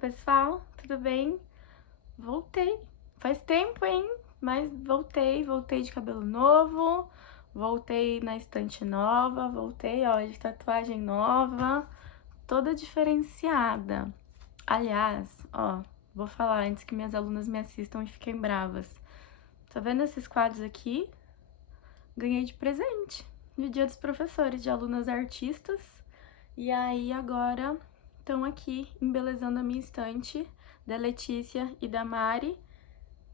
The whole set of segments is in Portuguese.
pessoal, tudo bem? Voltei. Faz tempo, hein? Mas voltei de cabelo novo, voltei na estante nova, voltei, ó, de tatuagem nova, toda diferenciada. Aliás, ó, vou falar antes que minhas alunas me assistam e fiquem bravas. Tá vendo esses quadros aqui? Ganhei de presente no Dia dos Professores, de alunas artistas. E aí agora estão aqui embelezando a minha estante, da Letícia e da Mari.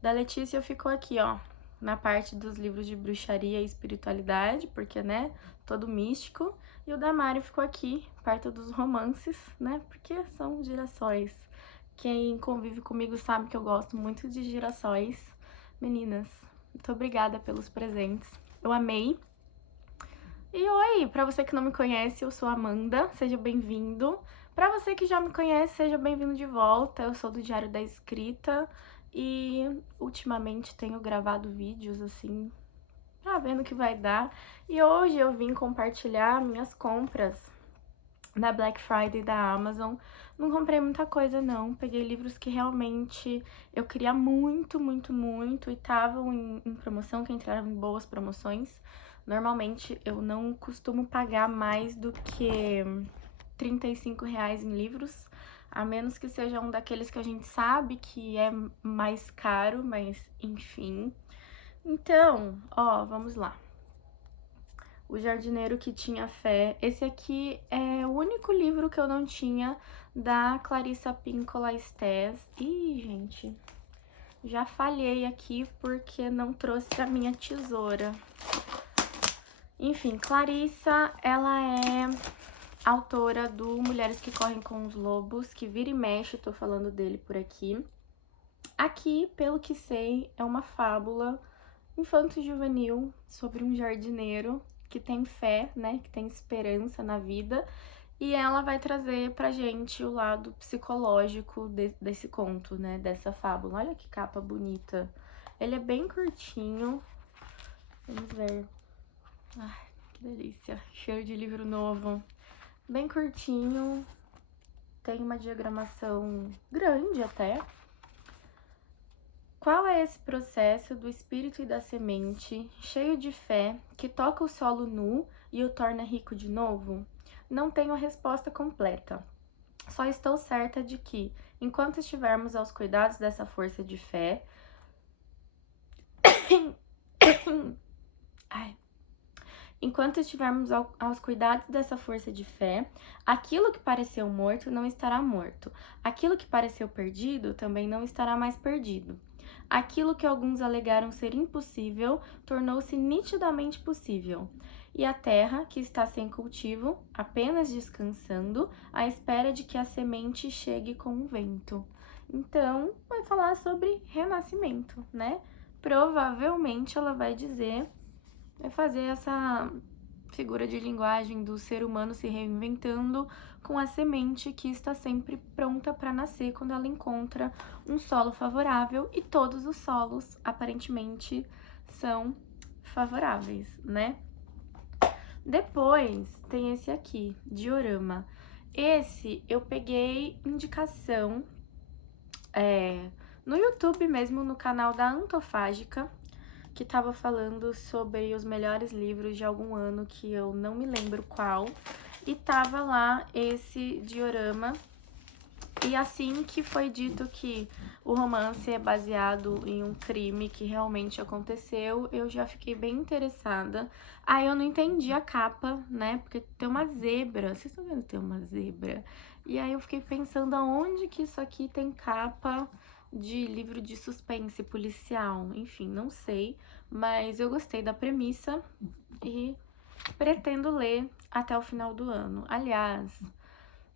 Da Letícia ficou aqui, ó, na parte dos livros de bruxaria e espiritualidade, porque, né, todo místico. E o da Mari ficou aqui, parte dos romances, né, porque são girassóis. Quem convive comigo sabe que eu gosto muito de girassóis. Meninas, muito obrigada pelos presentes. Eu amei. E oi, pra você que não me conhece, eu sou a Amanda, seja bem-vindo. Pra você que já me conhece, seja bem-vindo de volta. Eu sou do Diário da Escrita e ultimamente tenho gravado vídeos assim, pra ver no que vai dar. E hoje eu vim compartilhar minhas compras da Black Friday da Amazon. Não comprei muita coisa não, peguei livros que realmente eu queria muito e estavam em promoção, que entraram em boas promoções. Normalmente eu não costumo pagar mais do que R$ 35 em livros, a menos que seja um daqueles que a gente sabe que é mais caro, mas enfim. Então, ó, vamos lá. O Jardineiro que Tinha Fé. Esse aqui é o único livro que eu não tinha da Clarissa Pinkola Estés. Ih, gente, já falhei aqui porque não trouxe a minha tesoura. Enfim, Clarissa, ela é autora do Mulheres que Correm com os Lobos, que vira e mexe, tô falando dele por aqui. Aqui, pelo que sei, é uma fábula infanto-juvenil sobre um jardineiro que tem fé, né, que tem esperança na vida, e ela vai trazer pra gente o lado psicológico desse conto, né, dessa fábula. Olha que capa bonita. Ele é bem curtinho. Vamos ver. Ai, que delícia. Cheiro de livro novo. Bem curtinho. Tem uma diagramação grande até. Qual é esse processo do espírito e da semente, cheio de fé, que toca o solo nu e o torna rico de novo? Não tenho a resposta completa. Só estou certa de que, enquanto estivermos aos cuidados dessa força de fé... Ai. Enquanto estivermos aos cuidados dessa força de fé, aquilo que pareceu morto não estará morto. Aquilo que pareceu perdido também não estará mais perdido. Aquilo que alguns alegaram ser impossível tornou-se nitidamente possível. E a terra, que está sem cultivo, apenas descansando, à espera de que a semente chegue com o vento. Então, vai falar sobre renascimento, né? Provavelmente ela vai dizer, vai fazer essa figura de linguagem do ser humano se reinventando com a semente que está sempre pronta para nascer quando ela encontra um solo favorável, e todos os solos aparentemente são favoráveis, né? Depois tem esse aqui, diorama. Esse eu peguei indicação no YouTube mesmo, no canal da Antofágica, que tava falando sobre os melhores livros de algum ano que eu não me lembro qual, e tava lá esse diorama. E assim que foi dito que o romance é baseado em um crime que realmente aconteceu, eu já fiquei bem interessada. Aí eu não entendi a capa, né? Porque tem uma zebra. Vocês estão vendo que tem uma zebra? E aí eu fiquei pensando aonde que isso aqui tem capa de livro de suspense policial. Enfim, não sei. Mas eu gostei da premissa e pretendo ler até o final do ano. Aliás,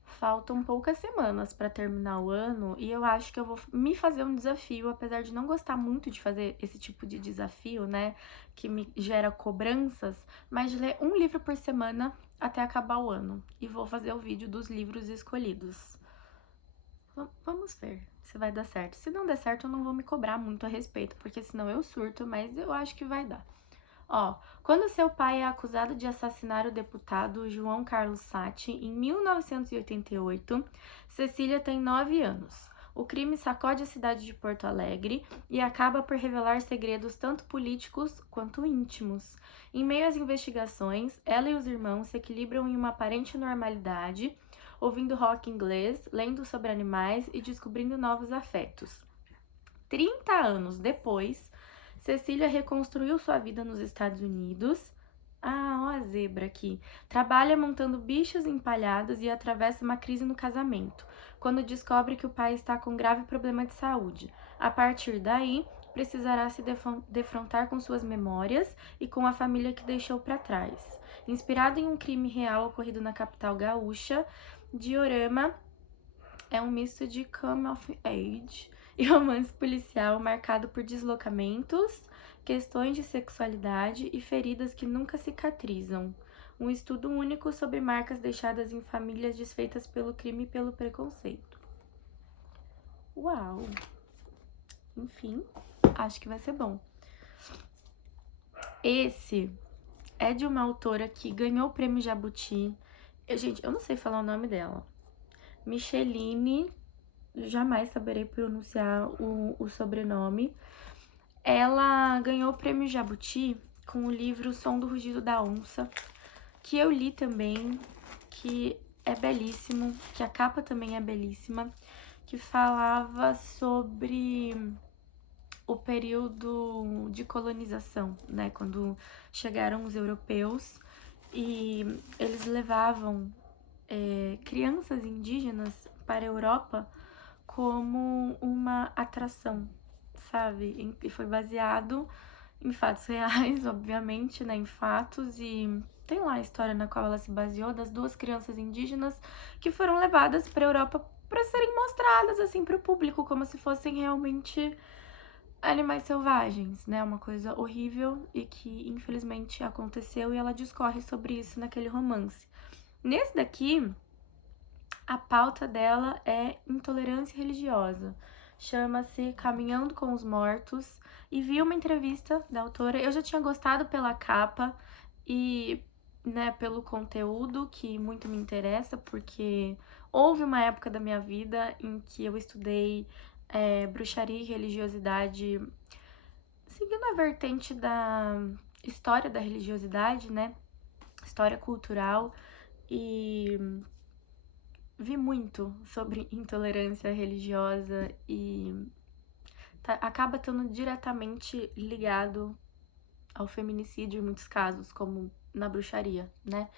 faltam poucas semanas para terminar o ano e eu acho que eu vou me fazer um desafio, apesar de não gostar muito de fazer esse tipo de desafio, né, que me gera cobranças, mas de ler um livro por semana até acabar o ano. E vou fazer o vídeo dos livros escolhidos. Vamos ver se vai dar certo. Se não der certo, eu não vou me cobrar muito a respeito, porque senão eu surto, mas eu acho que vai dar. Ó, quando seu pai é acusado de assassinar o deputado João Carlos Satti em 1988, Cecília tem 9 anos. O crime sacode a cidade de Porto Alegre e acaba por revelar segredos tanto políticos quanto íntimos. Em meio às investigações, ela e os irmãos se equilibram em uma aparente normalidade, ouvindo rock inglês, lendo sobre animais e descobrindo novos afetos. 30 anos depois, Cecília reconstruiu sua vida nos Estados Unidos. Ah, ó a zebra aqui. Trabalha montando bichos empalhados e atravessa uma crise no casamento, quando descobre que o pai está com grave problema de saúde. A partir daí, precisará se defrontar com suas memórias e com a família que deixou para trás. Inspirado em um crime real ocorrido na capital gaúcha, Diorama é um misto de come of age e romance policial marcado por deslocamentos, questões de sexualidade e feridas que nunca cicatrizam. Um estudo único sobre marcas deixadas em famílias desfeitas pelo crime e pelo preconceito. Uau! Enfim, acho que vai ser bom. Esse é de uma autora que ganhou o prêmio Jabuti. Gente, eu não sei falar o nome dela. Micheline, jamais saberei pronunciar o sobrenome. Ela ganhou o prêmio Jabuti com o livro O Som do Rugido da Onça, que eu li também, que é belíssimo, que a capa também é belíssima, que falava sobre o período de colonização, né? Quando chegaram os europeus e eles levavam crianças indígenas para a Europa como uma atração, sabe? E foi baseado em fatos reais, obviamente, né? Em fatos, e tem lá a história na qual ela se baseou das 2 crianças indígenas que foram levadas para a Europa para serem mostradas assim para o público como se fossem realmente animais selvagens, né? Uma coisa horrível e que infelizmente aconteceu, e ela discorre sobre isso naquele romance. Nesse daqui, a pauta dela é intolerância religiosa. Chama-se Caminhando com os Mortos. E vi uma entrevista da autora. Eu já tinha gostado pela capa e, né, pelo conteúdo, que muito me interessa, porque houve uma época da minha vida em que eu estudei bruxaria e religiosidade, seguindo a vertente da história da religiosidade, né? História cultural. E vi muito sobre intolerância religiosa e acaba estando diretamente ligado ao feminicídio em muitos casos, como na bruxaria, né?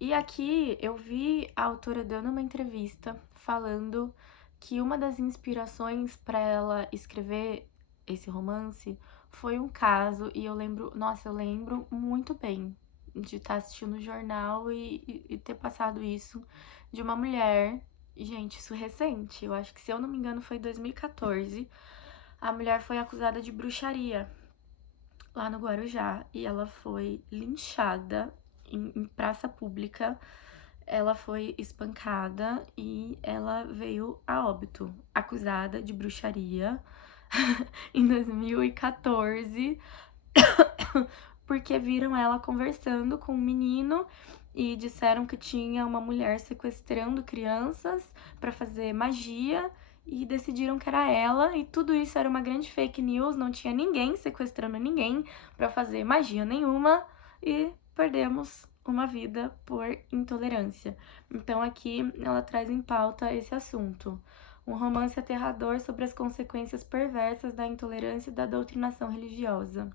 E aqui eu vi a autora dando uma entrevista falando que uma das inspirações para ela escrever esse romance foi um caso, e eu lembro, nossa, eu lembro muito bem de estar assistindo o jornal e ter passado isso, de uma mulher, gente, isso recente, eu acho que, se eu não me engano, foi 2014, a mulher foi acusada de bruxaria lá no Guarujá e ela foi linchada em praça pública. Ela foi espancada e ela veio a óbito, acusada de bruxaria em 2014, porque viram ela conversando com um menino e disseram que tinha uma mulher sequestrando crianças para fazer magia, e decidiram que era ela, e tudo isso era uma grande fake news, não tinha ninguém sequestrando ninguém para fazer magia nenhuma, e perdemos uma vida por intolerância. Então aqui ela traz em pauta esse assunto. Um romance aterrador sobre as consequências perversas da intolerância e da doutrinação religiosa.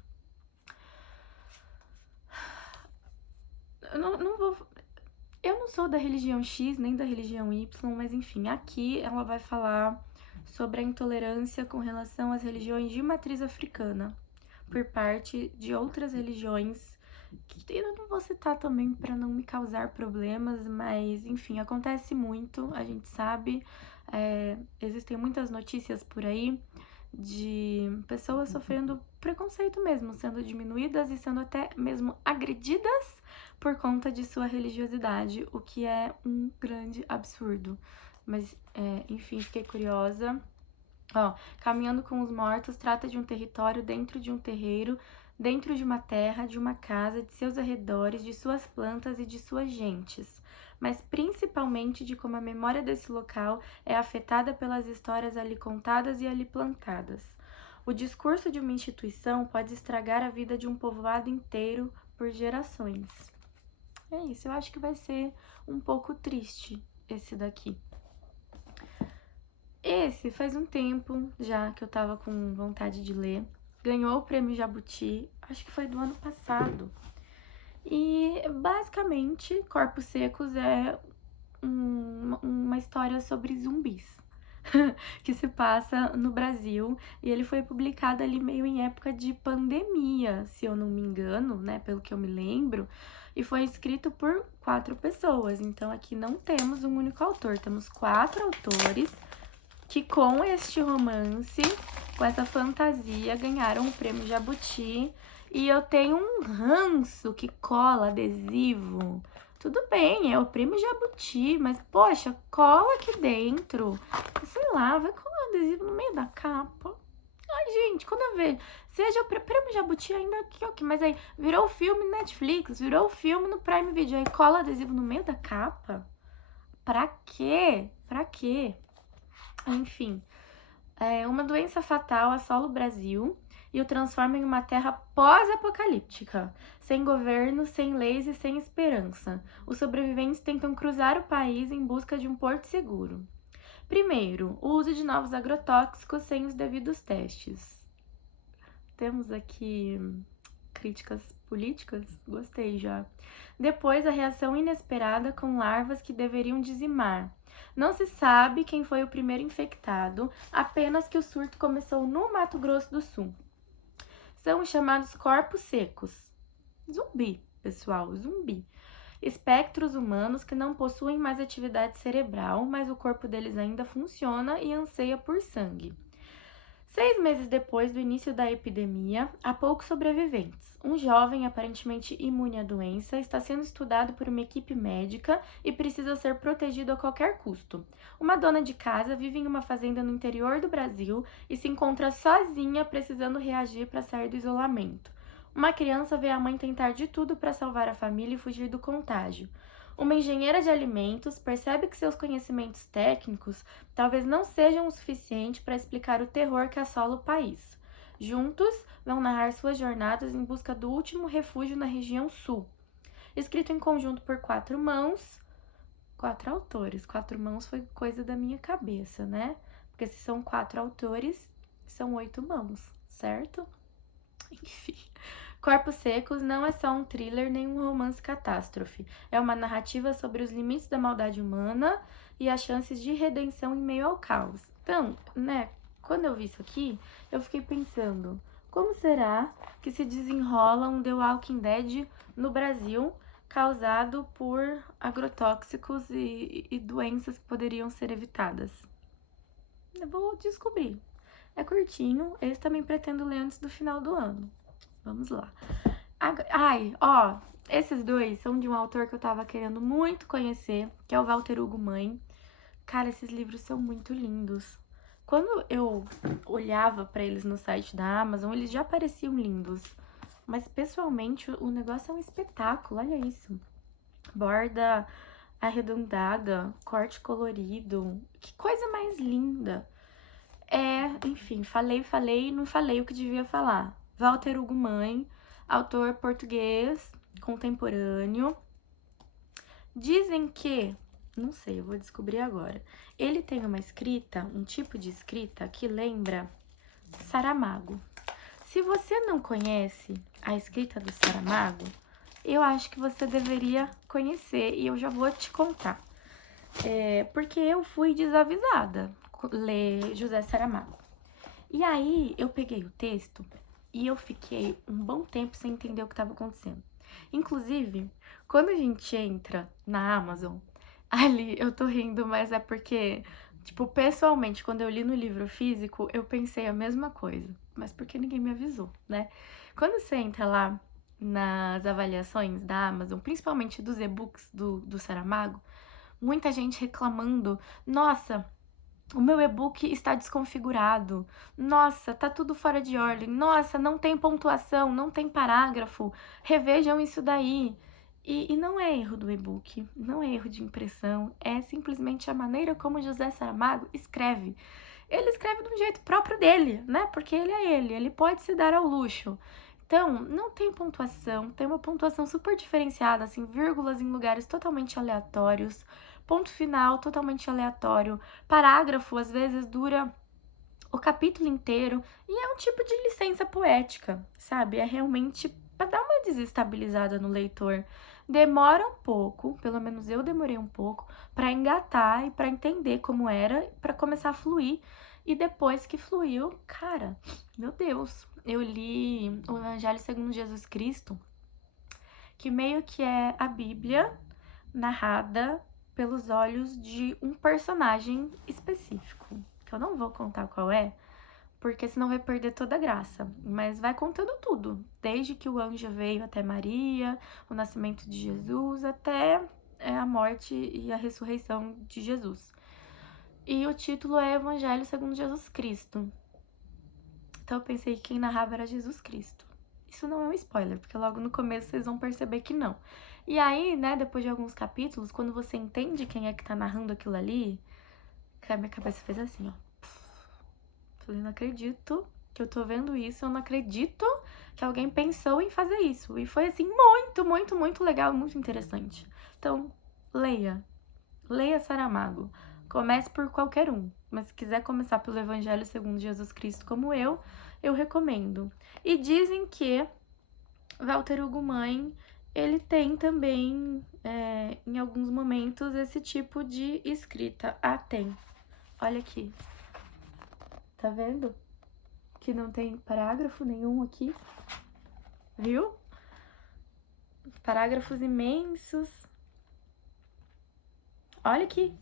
Eu não sou da religião X nem da religião Y, mas enfim, aqui ela vai falar sobre a intolerância com relação às religiões de matriz africana por parte de outras religiões, que eu não vou citar também para não me causar problemas, mas enfim, acontece muito, a gente sabe, existem muitas notícias por aí de pessoas sofrendo preconceito mesmo, sendo diminuídas e sendo até mesmo agredidas por conta de sua religiosidade, o que é um grande absurdo. Mas, enfim, fiquei curiosa. Ó, Caminhando com os Mortos trata de um território dentro de um terreiro dentro de uma terra, de uma casa, de seus arredores, de suas plantas e de suas gentes, mas principalmente de como a memória desse local é afetada pelas histórias ali contadas e ali plantadas. O discurso de uma instituição pode estragar a vida de um povoado inteiro por gerações. É isso, eu acho que vai ser um pouco triste esse daqui. Esse faz um tempo já que eu tava com vontade de ler. Ganhou o prêmio Jabuti, acho que foi do ano passado. E basicamente, Corpos Secos é uma história sobre zumbis que se passa no Brasil, e ele foi publicado ali meio em época de pandemia, se eu não me engano, né, pelo que eu me lembro, e foi escrito por 4 pessoas. Então aqui não temos um único autor, temos 4 autores que com este romance, com essa fantasia, ganharam o prêmio Jabuti. E eu tenho um ranço que cola adesivo. Tudo bem, é o prêmio Jabuti, mas poxa, cola aqui dentro. Sei lá, vai colar adesivo no meio da capa. Ai, gente, quando eu vejo, seja o prêmio Jabuti ainda aqui, ok, mas aí virou filme Netflix, virou filme no Prime Video, aí cola adesivo no meio da capa? Pra quê? Pra quê? Enfim, uma doença fatal assola o Brasil e o transforma em uma terra pós-apocalíptica, sem governo, sem leis e sem esperança. Os sobreviventes tentam cruzar o país em busca de um porto seguro. Primeiro, o uso de novos agrotóxicos sem os devidos testes. Temos aqui críticas políticas? Gostei já. Depois, a reação inesperada com larvas que deveriam dizimar. Não se sabe quem foi o primeiro infectado, apenas que o surto começou no Mato Grosso do Sul. São os chamados corpos secos. Zumbi, pessoal, zumbi. Espectros humanos que não possuem mais atividade cerebral, mas o corpo deles ainda funciona e anseia por sangue. 6 meses depois do início da epidemia, há poucos sobreviventes. Um jovem aparentemente imune à doença está sendo estudado por uma equipe médica e precisa ser protegido a qualquer custo. Uma dona de casa vive em uma fazenda no interior do Brasil e se encontra sozinha, precisando reagir para sair do isolamento. Uma criança vê a mãe tentar de tudo para salvar a família e fugir do contágio. Uma engenheira de alimentos percebe que seus conhecimentos técnicos talvez não sejam o suficiente para explicar o terror que assola o país. Juntos, vão narrar suas jornadas em busca do último refúgio na região sul. Escrito em conjunto por 4 mãos, 4 autores. 4 mãos foi coisa da minha cabeça, né? Porque se são 4 autores, são 8 mãos, certo? Enfim. Corpos Secos não é só um thriller nem um romance catástrofe. É uma narrativa sobre os limites da maldade humana e as chances de redenção em meio ao caos. Então, né, quando eu vi isso aqui, eu fiquei pensando, como será que se desenrola um The Walking Dead no Brasil causado por agrotóxicos e doenças que poderiam ser evitadas? Eu vou descobrir. É curtinho, esse também pretendo ler antes do final do ano. Vamos lá. Ai, ó, esses dois são de um autor que eu tava querendo muito conhecer, que é o Walter Hugo Mãe. Cara, esses livros são muito lindos. Quando eu olhava pra eles no site da Amazon, eles já pareciam lindos. Mas, pessoalmente, o negócio é um espetáculo, olha isso. Borda arredondada, corte colorido. Que coisa mais linda. Enfim, falei e não falei o que devia falar. Walter Hugo Mãe, autor português, contemporâneo. Dizem que, não sei, eu vou descobrir agora. Ele tem uma escrita, um tipo de escrita que lembra Saramago. Se você não conhece a escrita do Saramago, eu acho que você deveria conhecer e eu já vou te contar. Porque eu fui desavisada ler José Saramago. E aí eu peguei o texto e eu fiquei um bom tempo sem entender o que estava acontecendo. Inclusive, quando a gente entra na Amazon, ali eu tô rindo, mas é porque, tipo, pessoalmente, quando eu li no livro físico, eu pensei a mesma coisa. Mas porque ninguém me avisou, né? Quando você entra lá nas avaliações da Amazon, principalmente dos e-books do Saramago, muita gente reclamando, nossa, O meu e-book está desconfigurado. Nossa, tá tudo fora de ordem. Nossa, não tem pontuação, não tem parágrafo. Revejam isso daí. E não é erro do e-book, não é erro de impressão, é simplesmente a maneira como José Saramago escreve. Ele escreve de um jeito próprio dele, né? Porque ele pode se dar ao luxo. Então, não tem pontuação, tem uma pontuação super diferenciada, assim, vírgulas em lugares totalmente aleatórios, ponto final totalmente aleatório, parágrafo às vezes dura o capítulo inteiro e é um tipo de licença poética, sabe? É realmente para dar uma desestabilizada no leitor. Demora um pouco, pelo menos eu demorei um pouco, para engatar e para entender como era, para começar a fluir. E depois que fluiu, cara, meu Deus, eu li o Evangelho segundo Jesus Cristo, que meio que é a Bíblia narrada pelos olhos de um personagem específico, que eu não vou contar qual é, porque senão vai perder toda a graça. Mas vai contando tudo, desde que o anjo veio até Maria, o nascimento de Jesus, até a morte e a ressurreição de Jesus. E o título é Evangelho segundo Jesus Cristo. Então eu pensei que quem narrava era Jesus Cristo. Isso não é um spoiler, porque logo no começo vocês vão perceber que não. E aí, né, depois de alguns capítulos, quando você entende quem é que tá narrando aquilo ali, a minha cabeça fez assim, ó. Falei, não acredito que eu tô vendo isso, eu não acredito que alguém pensou em fazer isso. E foi assim, muito legal, muito interessante. Então, leia. Leia Saramago. Comece por qualquer um, mas se quiser começar pelo Evangelho segundo Jesus Cristo como eu recomendo. E dizem que Walter Hugo Mãe, ele tem também, em alguns momentos, esse tipo de escrita. Ah, tem. Olha aqui. Tá vendo? Que não tem parágrafo nenhum aqui. Viu? Parágrafos imensos. Olha aqui.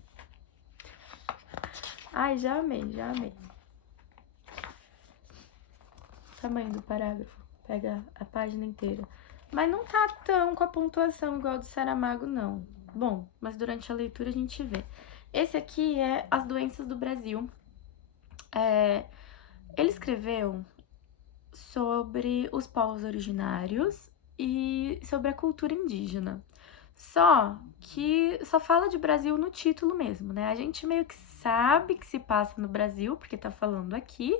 Ai, já amei, já amei. Tamanho do parágrafo. Pega a página inteira. Mas não tá tão com a pontuação igual do Saramago, não. Bom, mas durante a leitura a gente vê. Esse aqui é As Doenças do Brasil. Ele escreveu sobre os povos originários e sobre a cultura indígena. Só que só fala de Brasil no título mesmo, né? A gente meio que sabe que se passa no Brasil, porque tá falando aqui,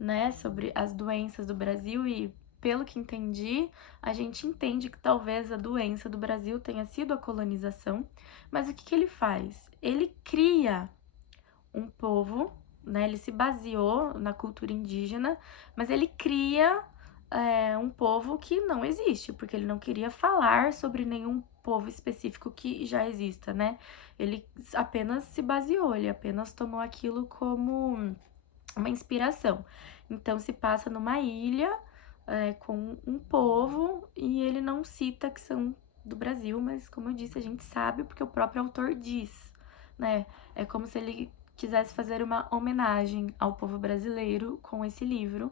né, sobre as doenças do Brasil e pelo que entendi, a gente entende que talvez a doença do Brasil tenha sido a colonização, mas o que que ele faz? Ele cria um povo, né, ele se baseou na cultura indígena, mas ele cria um povo que não existe, porque ele não queria falar sobre nenhum povo específico que já exista, né? Ele apenas se baseou, ele apenas tomou aquilo como uma inspiração. Então se passa numa ilha com um povo e ele não cita que são do Brasil, mas como eu disse, a gente sabe porque o próprio autor diz, né? É como se ele quisesse fazer uma homenagem ao povo brasileiro com esse livro.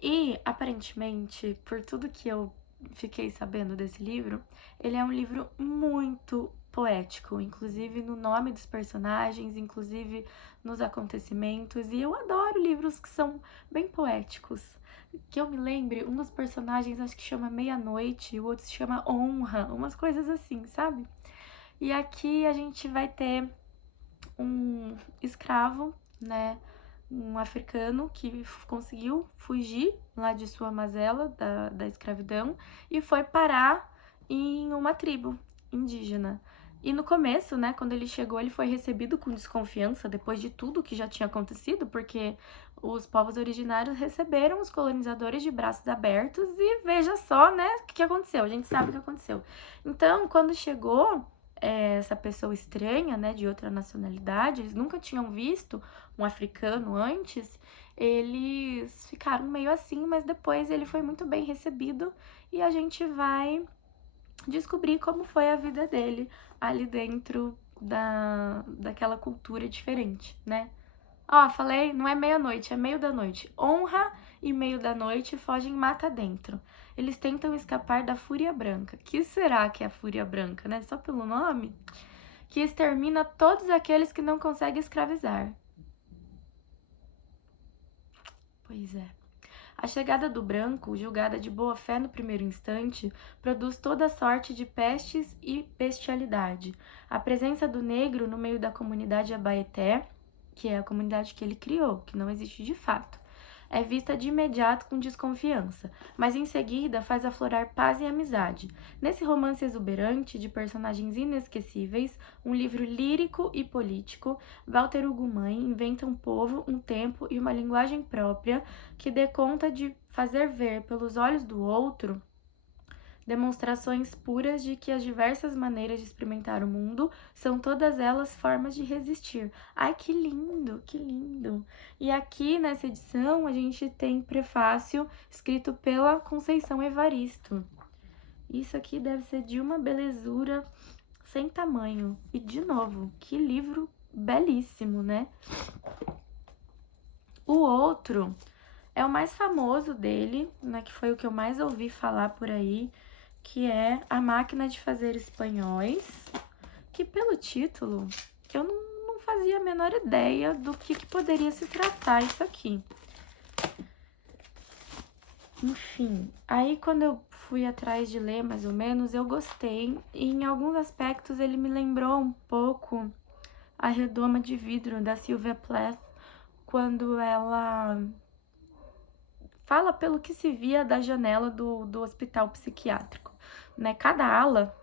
E, aparentemente, por tudo que eu fiquei sabendo desse livro, ele é um livro muito poético, inclusive no nome dos personagens, inclusive nos acontecimentos, e eu adoro livros que são bem poéticos. Que eu me lembre, um dos personagens acho que chama Meia-Noite, o outro se chama Honra, umas coisas assim, sabe? E aqui a gente vai ter um escravo, né? Um africano que conseguiu fugir lá de sua mazela da escravidão e foi parar em uma tribo indígena. E no começo, né, quando ele chegou, ele foi recebido com desconfiança depois de tudo que já tinha acontecido, porque os povos originários receberam os colonizadores de braços abertos e veja só, né, o que aconteceu. A gente sabe o que aconteceu. Então, quando chegou essa pessoa estranha, né, de outra nacionalidade, eles nunca tinham visto um africano antes, eles ficaram meio assim, mas depois ele foi muito bem recebido e a gente vai descobrir como foi a vida dele ali dentro daquela cultura diferente, né? Ó, falei, não é meia-noite, é meio da noite. Honra e meio da noite fogem mata dentro. Eles tentam escapar da Fúria Branca. Que será que é a Fúria Branca, né? Só pelo nome? Que extermina todos aqueles que não conseguem escravizar. Pois é. A chegada do branco, julgada de boa fé no primeiro instante, produz toda sorte de pestes e bestialidade. A presença do negro no meio da comunidade Abaeté, que é a comunidade que ele criou, que não existe de fato, é vista de imediato com desconfiança, mas em seguida faz aflorar paz e amizade. Nesse romance exuberante de personagens inesquecíveis, um livro lírico e político, Walter Ugumãe inventa um povo, um tempo e uma linguagem própria que dê conta de fazer ver pelos olhos do outro demonstrações puras de que as diversas maneiras de experimentar o mundo são todas elas formas de resistir. Ai, que lindo, que lindo! E aqui nessa edição a gente tem prefácio escrito pela Conceição Evaristo. Isso aqui deve ser de uma belezura sem tamanho. E de novo, que livro belíssimo, né? O outro é o mais famoso dele, né, que foi o que eu mais ouvi falar por aí, que é A Máquina de Fazer Espanhóis, que pelo título eu não fazia a menor ideia do que poderia se tratar isso aqui. Enfim, aí quando eu fui atrás de ler mais ou menos, eu gostei, e em alguns aspectos ele me lembrou um pouco A Redoma de Vidro, da Sylvia Plath, quando ela fala pelo que se via da janela do hospital psiquiátrico, né? Cada ala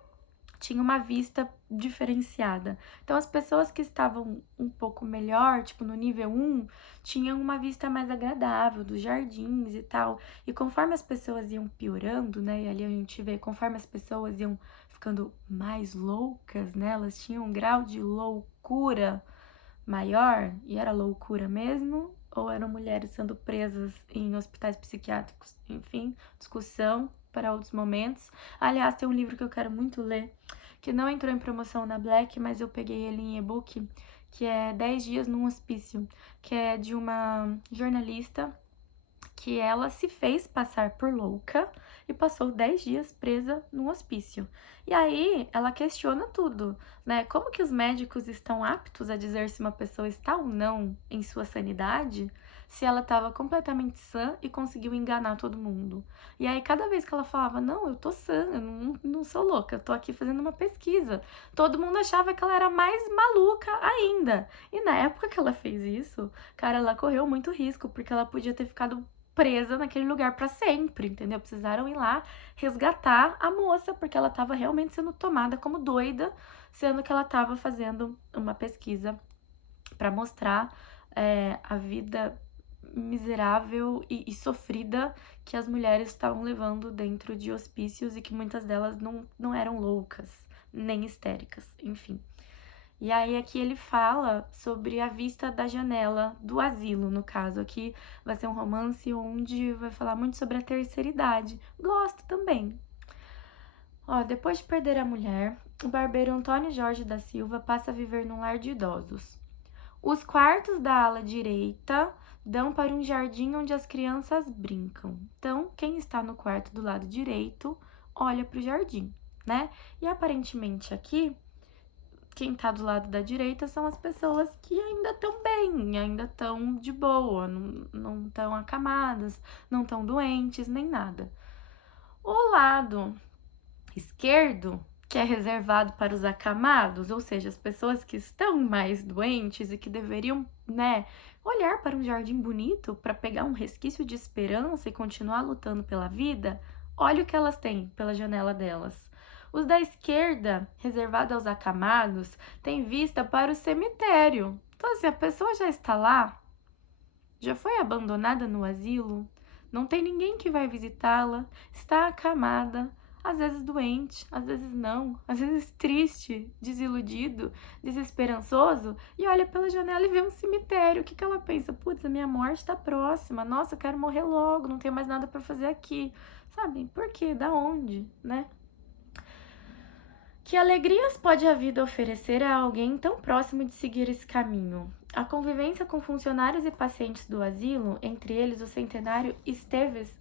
tinha uma vista diferenciada. Então, as pessoas que estavam um pouco melhor, tipo no nível 1, tinham uma vista mais agradável dos jardins e tal. E conforme as pessoas iam piorando, né? E ali a gente vê, conforme as pessoas iam ficando mais loucas, né? Elas tinham um grau de loucura maior, e era loucura mesmo, ou eram mulheres sendo presas em hospitais psiquiátricos, enfim, discussão para outros momentos. Aliás, tem um livro que eu quero muito ler, que não entrou em promoção na Black, mas eu peguei ele em e-book, que é 10 dias num hospício, que é de uma jornalista que ela se fez passar por louca e passou 10 dias presa num hospício. E aí ela questiona tudo, né? Como que os médicos estão aptos a dizer se uma pessoa está ou não em sua sanidade, se ela estava completamente sã e conseguiu enganar todo mundo? E aí cada vez que ela falava, não, eu tô sã, eu não sou louca, eu tô aqui fazendo uma pesquisa, todo mundo achava que ela era mais maluca ainda. E na época que ela fez isso, cara, ela correu muito risco, porque ela podia ter ficado presa naquele lugar para sempre, entendeu? Precisaram ir lá resgatar a moça, porque ela estava realmente sendo tomada como doida, sendo que ela estava fazendo uma pesquisa para mostrar a vida miserável e sofrida que as mulheres estavam levando dentro de hospícios e que muitas delas não eram loucas, nem histéricas, enfim. E aí aqui ele fala sobre a vista da janela do asilo, no caso. Aqui vai ser um romance onde vai falar muito sobre a terceira idade. Gosto também. Ó, depois de perder a mulher, o barbeiro Antônio Jorge da Silva passa a viver num lar de idosos. Os quartos da ala direita dão para um jardim onde as crianças brincam. Então, quem está no quarto do lado direito olha para o jardim, né? E aparentemente aqui quem tá do lado da direita são as pessoas que ainda estão bem, ainda estão de boa, não estão acamadas, não estão doentes, nem nada. O lado esquerdo, que é reservado para os acamados, ou seja, as pessoas que estão mais doentes e que deveriam, né, olhar para um jardim bonito para pegar um resquício de esperança e continuar lutando pela vida, olha o que elas têm pela janela delas. Os da esquerda, reservado aos acamados, têm vista para o cemitério. Então, assim, a pessoa já está lá, já foi abandonada no asilo, não tem ninguém que vai visitá-la, está acamada, às vezes doente, às vezes não, às vezes triste, desiludido, desesperançoso, e olha pela janela e vê um cemitério. O que ela pensa? Putz, a minha morte está próxima, nossa, eu quero morrer logo, não tenho mais nada para fazer aqui. Sabe, por quê? Da onde, né? Que alegrias pode a vida oferecer a alguém tão próximo de seguir esse caminho? A convivência com funcionários e pacientes do asilo, entre eles o centenário Esteves,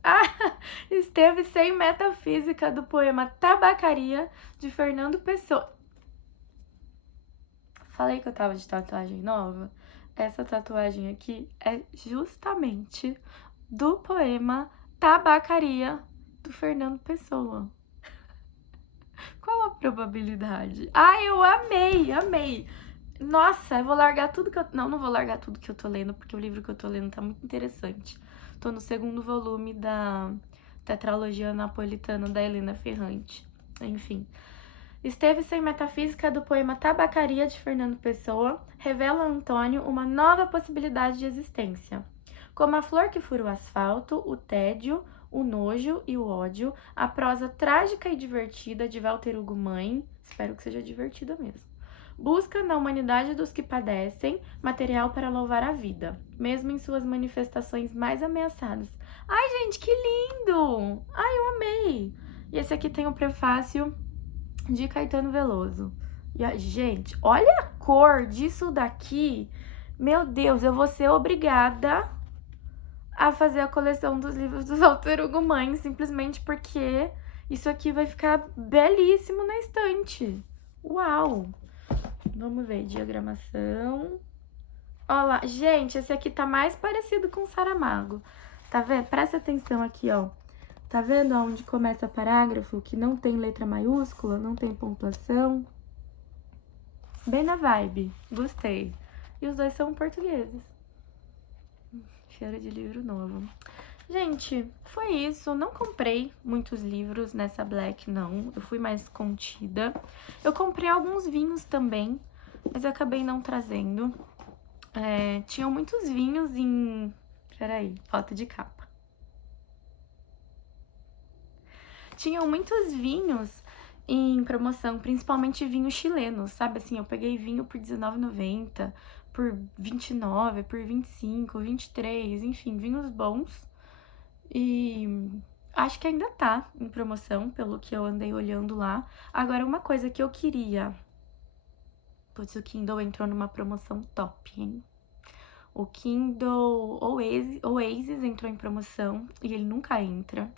Esteves sem metafísica, do poema Tabacaria, de Fernando Pessoa. Falei que eu tava de tatuagem nova? Essa tatuagem aqui é justamente do poema Tabacaria, do Fernando Pessoa. Qual a probabilidade? Ai, eu amei, amei. Nossa, eu vou largar tudo que eu... Não vou largar tudo que eu tô lendo, porque o livro que eu tô lendo tá muito interessante. Tô no segundo volume da Tetralogia Napolitana, da Helena Ferrante. Enfim. Esteve sem metafísica do poema Tabacaria, de Fernando Pessoa, revela a Antônio uma nova possibilidade de existência. Como a flor que fura o asfalto, o tédio, o nojo e o ódio, a prosa trágica e divertida de Walter Hugo Mãe, espero que seja divertida mesmo, busca na humanidade dos que padecem material para louvar a vida, mesmo em suas manifestações mais ameaçadas. Ai, gente, que lindo! Ai, eu amei! E esse aqui tem o prefácio de Caetano Veloso. E, gente, olha a cor disso daqui. Meu Deus, eu vou ser obrigada a fazer a coleção dos livros do Walter Hugo Mãe, simplesmente porque isso aqui vai ficar belíssimo na estante. Uau! Vamos ver, diagramação. Olha lá, gente, esse aqui tá mais parecido com Saramago. Tá vendo? Presta atenção aqui, ó. Tá vendo onde começa o parágrafo, que não tem letra maiúscula, não tem pontuação? Bem na vibe, gostei. E os dois são portugueses. Cheiro de livro novo. Gente, foi isso. Não comprei muitos livros nessa Black, não. Eu fui mais contida. Eu comprei alguns vinhos também, mas eu acabei não trazendo. Tinham muitos vinhos em... Peraí, foto de capa. Tinham muitos vinhos em promoção, principalmente vinhos chilenos, sabe? Assim, eu peguei vinho por R$19,90, por R$29, por R$25, R$23, enfim, vinhos bons. E acho que ainda tá em promoção, pelo que eu andei olhando lá. Agora, uma coisa que eu queria... Putz, o Kindle entrou numa promoção top, hein? O Kindle Oasis entrou em promoção e ele nunca entra.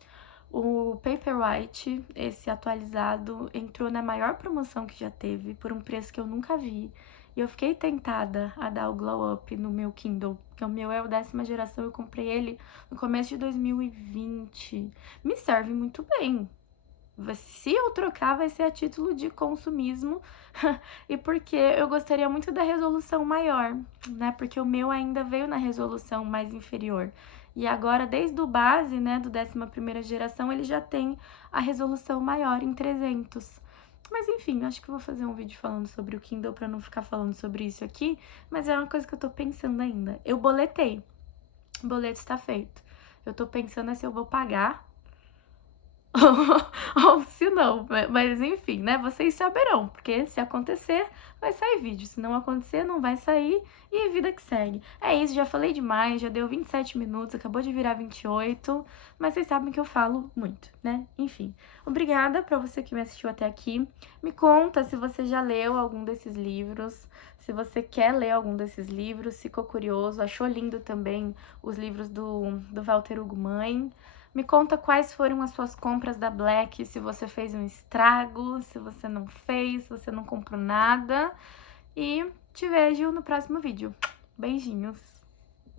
O Paperwhite, esse atualizado, entrou na maior promoção que já teve, por um preço que eu nunca vi. E eu fiquei tentada a dar o glow up no meu Kindle, porque o meu é o 10ª geração, eu comprei ele no começo de 2020. Me serve muito bem. Se eu trocar, vai ser a título de consumismo e porque eu gostaria muito da resolução maior, né? Porque o meu ainda veio na resolução mais inferior. E agora, desde o base, né, do 11ª geração, ele já tem a resolução maior em 300. Mas enfim, acho que eu vou fazer um vídeo falando sobre o Kindle para não ficar falando sobre isso aqui, mas é uma coisa que eu tô pensando ainda. Eu boletei. O boleto está feito. Eu tô pensando se eu vou pagar ou se não, mas enfim, né, vocês saberão, porque se acontecer, vai sair vídeo, se não acontecer, não vai sair, e vida que segue. É isso, já falei demais, já deu 27 minutos, acabou de virar 28, mas vocês sabem que eu falo muito, né, enfim. Obrigada pra você que me assistiu até aqui, me conta se você já leu algum desses livros, se você quer ler algum desses livros, ficou curioso, achou lindo também os livros do Walter Hugo Mãe. Me conta quais foram as suas compras da Black, se você fez um estrago, se você não fez, se você não comprou nada. E te vejo no próximo vídeo. Beijinhos!